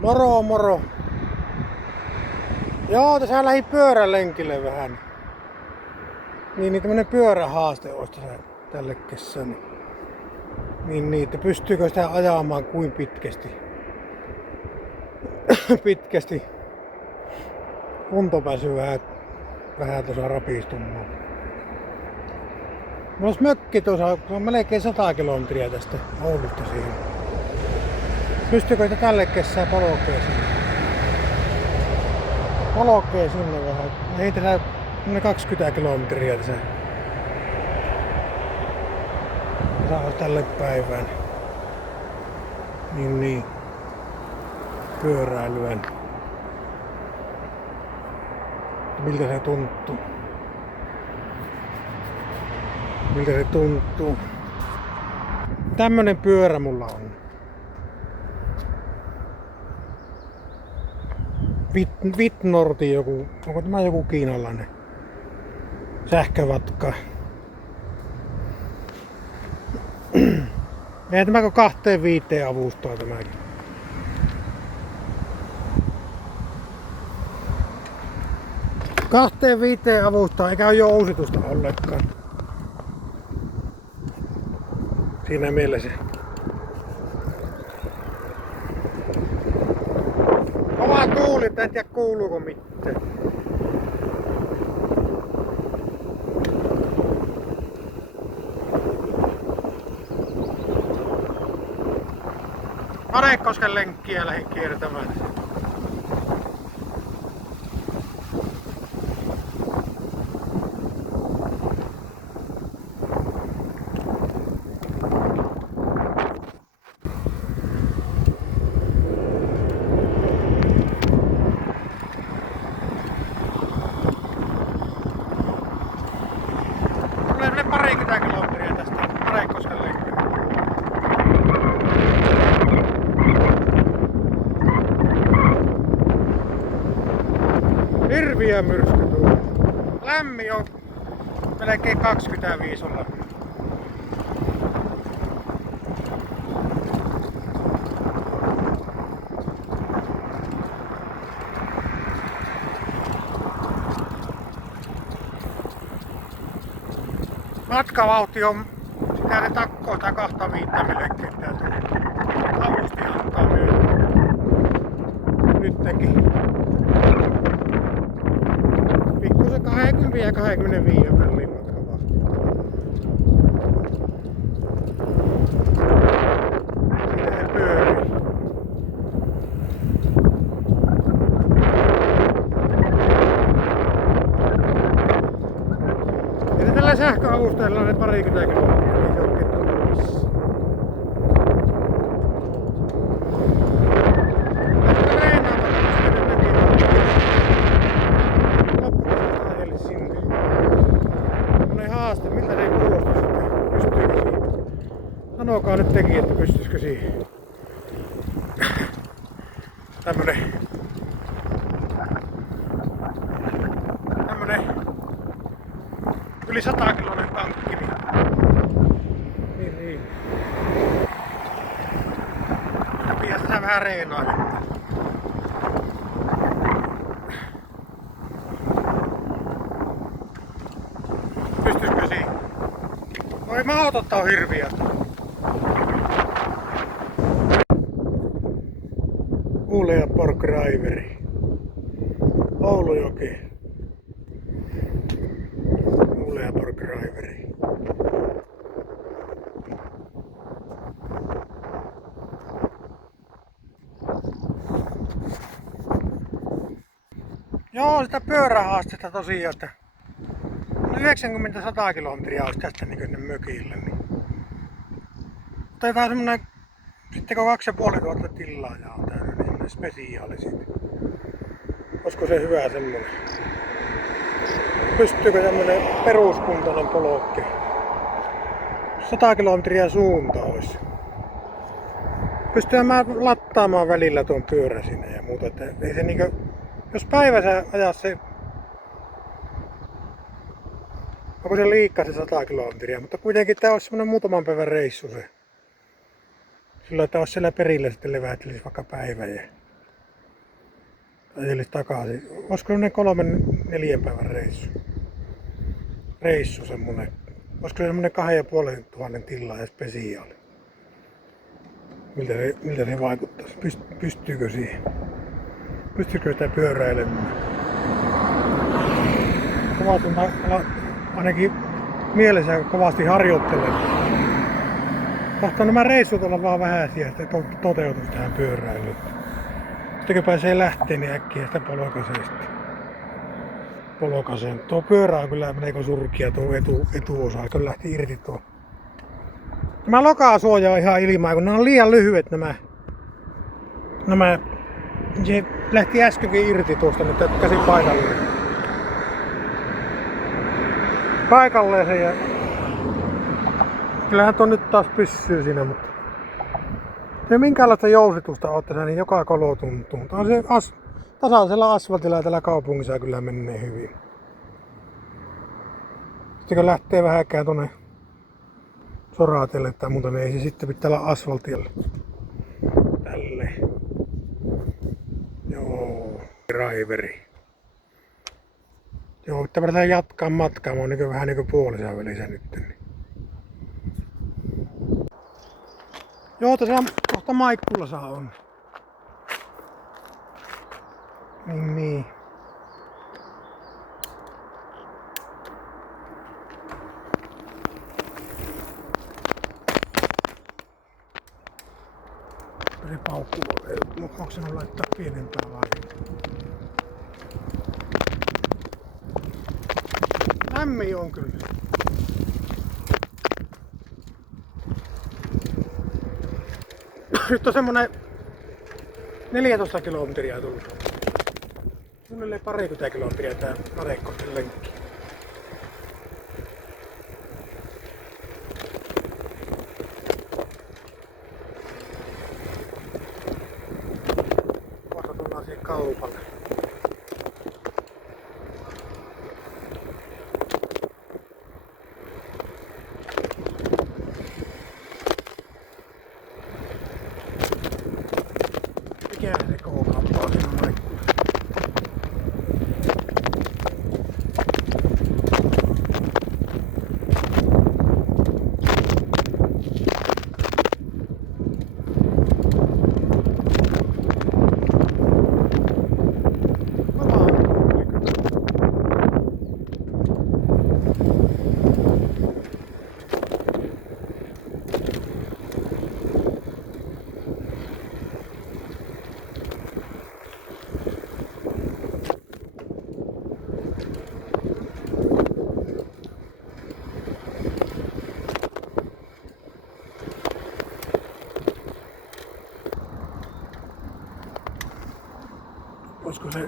Moro moro. Joo, tässä lähdin pyörälenkille vähän. Niin tämmönen pyörähaaste olisi tässä tälle kesään. Niin, että pystyykö sitä ajamaan kuin pitkästi. pitkästi. Kunto pääsee vähän tuossa rapistumaan. Mulla olisi mökki tuossa, se on melkein 100 kilometriä tästä Oulusta siihen. Pystyykö sitä tälle kesään polkea sinne? Polkee sinne vähän. Ei tässä 20 kilometriä tässä. Saa tälle päivään. Niin. Pyöräilyä. Miltä se tuntuu? Miltä se tuntuu? Tämmönen pyörä mulla on. Vitnorti joku, onko tämä joku kiinalainen sähkövatka? Ei tämäkö 2.5 avustaa tämäkin? Kahteen 5 avustaa, eikä ole jousitusta ollenkaan. Siinä mielessä. Kova tuuli, en tiedä kuuluuko mitään. Arekosken lenkkiä lähdin kiertämään. Tulee parikymmentä kilometriä tästä Arekosken lenkkiä. Hirviä myrsky tuolla. Lämmin on melkein 25 olla. Matkavauhti on, sitä ne takkoo tää 2.5 melkein täältä. Avusti antaa myötä. Nyttenkin. Pikkusen 20 ja 25 väliin matkavauhti. Siinä se pyörii. Ja tällä sähköavustajalla on ne parikymmentä kilometriä, niin se onkin tunnissa. Loppukohdasta ajeli sinne. Tämmönen haaste, miltä se kuulostaa sitten, pystyykö siihen. Sanokaa nyt tekin, että pystyisikö siihen. Tämmönen yli 100 kiloinen tankki. Niin. Ja pitäisi tässä vähän reenaa. Pystyisikö siihen? Voi mahdotonta on hirviä. Kuulija Pork Driveri. Oulujoki. Kuulija Pork Driveri. Joo, sitä pyörähaastetta tosiaan, että 90-100 kilometriä olisi tästä niin mökille. Niin. Otetaan semmonen, sitten kun 2500 tilaajaa on täynnä, niin semmonen spesiaali siitä. Olisiko se hyvä semmonen? Pystyykö tämmönen peruskuntoinen polokki? 100 kilometriä suunta olisi. Pystyykö mä lattaamaan välillä tuon pyörä sinne ja muuta, että ei se niinkö. Jos päivässä ajaa se, onko se liikaa se 100 kilometriä, mutta kuitenkin tää olisi semmonen muutaman päivän reissu se. Sillä että olisi siellä perillä sitten levähtelisi vaikka päivä. ajelisi takaisin. Olisiko semmonen 3-4 päivän reissu semmonen. Olisiko se semmonen 2500 tilaa ja spesiaali? Miltä se vaikuttaisi? Pystyykö siihen? Pystyykö sitä pyöräilemään? Kovasti ainakin mielessä kovasti harjoittelen. Kohtaa nämä reissut olla vaan vähäisiä, että toteutuisi tähän pyöräilyyn. Sitten kun pääsee lähteen, niin äkkiä sitä polokaseen. Tuo pyörä on kyllä meneekö surkia tuo etuosa, kun lähti irti tuo. Tämä lokasuoja on ihan ilmaa, kun nämä on liian lyhyet nämä. Se lähti äskenkin irti tuosta, nyt käsin paikalleen ja kyllähän tuo nyt taas pysyy siinä, mutta ei minkäänlaista jousitusta ole tässä, niin joka kolo tuntuu. Tämä on se tasaisella asfaltilla ja tällä kaupungissa kyllä menee hyvin. Sitten kun lähtee vähänkään tuonne Soratelle tai muuta, niin ei se sitten pitää olla asfaltilla. Tälle. Joo, raiveri. Joo, pitää päästä jatkaa matkaa, mä oon niin vähän niin puolessa välissä nyt. Joo, tässä kohta Maikkulassa on. Niin. Se paukkuu. Onko se laittaa pienempää vai? Lämmin on kyllä. Nyt on semmonen 14 kilometriä tullut. Suunnilleen 20 kilometriä tää Arekkosten lenkki. Kohta tullaan siihen kaupalle. Mikä se K-kauppa on siinä Maikkulassa?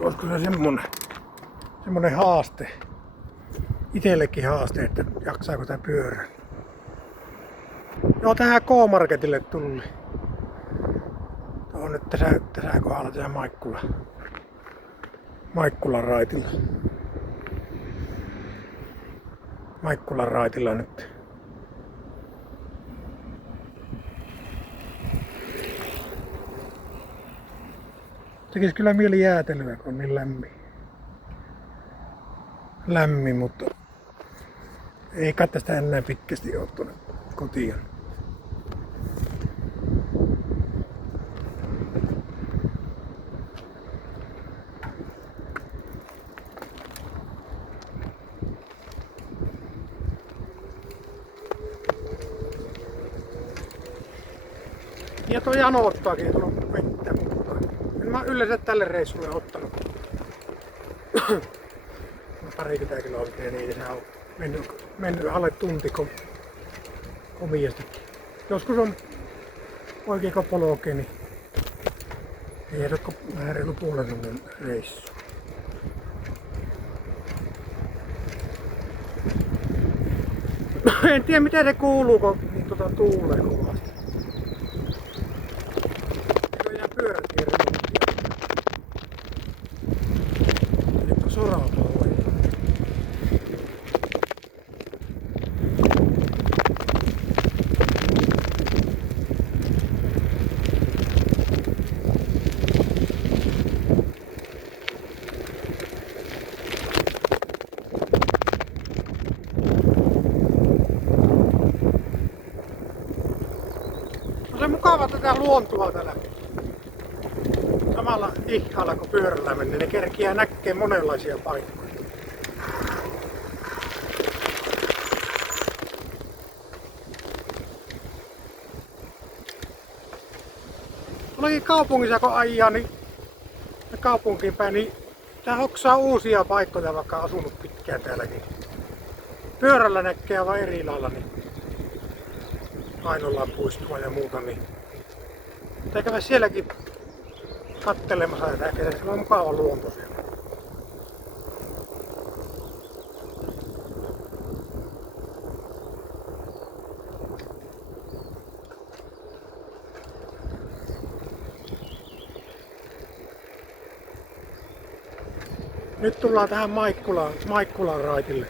Olisiko se semmonen haaste, itsellekin haaste, että jaksaako tää pyörä. Joo, tähän K-Marketille tuli. Tuo on nyt tässä kohdalla tää Maikkulan raitilla. Maikkulan raitilla nyt. Tekis kyllä mieli jäätelyä, kun on niin lämmin, mutta ei kai tästä enää pitkästi ole tuonne kotiin. Ja tuo Jano ottaakin, ei tullut vettä, mutta en mä yleensä tälle reissulle ottanut. 20 kilometriä, niin se on mennyt alle tunti komiastikin. Joskus on oikein polkea, niin ei edes ole vähän reilu puolen tunnin reissu. En tiedä miten se kuuluu, kun niin tuulee kovasti. Pyörätien remonttia. Elikkä sorautua oikein. tätä luontoa täällä samalla ihkaalla kun pyörällä mennä, ne kerkiää näkee monenlaisia paikkoja. Tuollakin kaupungissa kun ajaa, niin kaupunkiin päin, niin tää hoksaa uusia paikkoja, vaikka asunut pitkään täälläkin. Pyörällä näkee aivan eri lailla, niin Ainolan puistoa ja muuta, niin käydä sielläkin kattelemassa, että ehkä se on mukava luonto siellä. Nyt tullaan tähän Maikkulan raitille.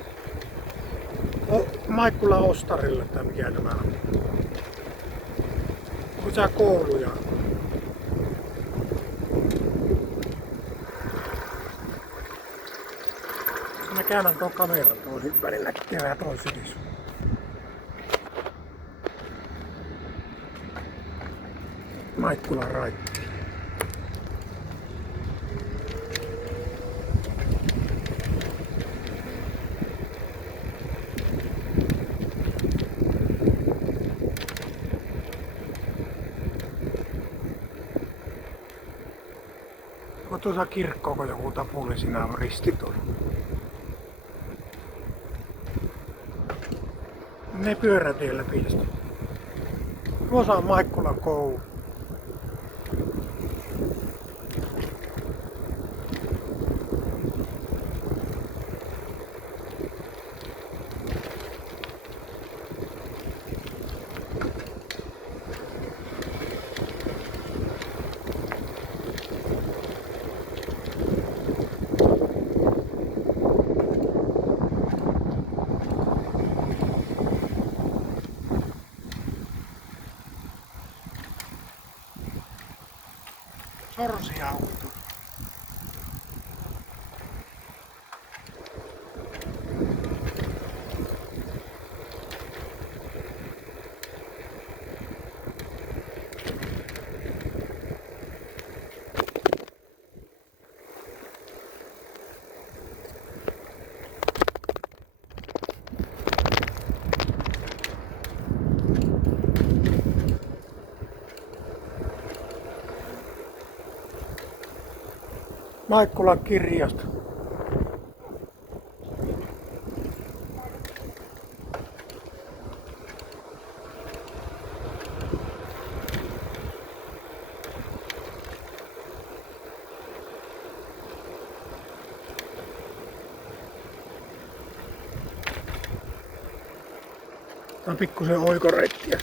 Maikkulan Ostarille, tai mikä tämä on. Onko tää kouluja? Mä käännän tuon kameran toisin välillä ja toisin. Maikkulan raitti. Tuossa kirkkoa, kun joku tapuli siinä on risti tuolla. Ne pyörätiellä piilosta. Tuossa on Maikkulan koulu. Sorsiauto. Maikkulan kirjasto. Tää on pikkusen oikoreittiä.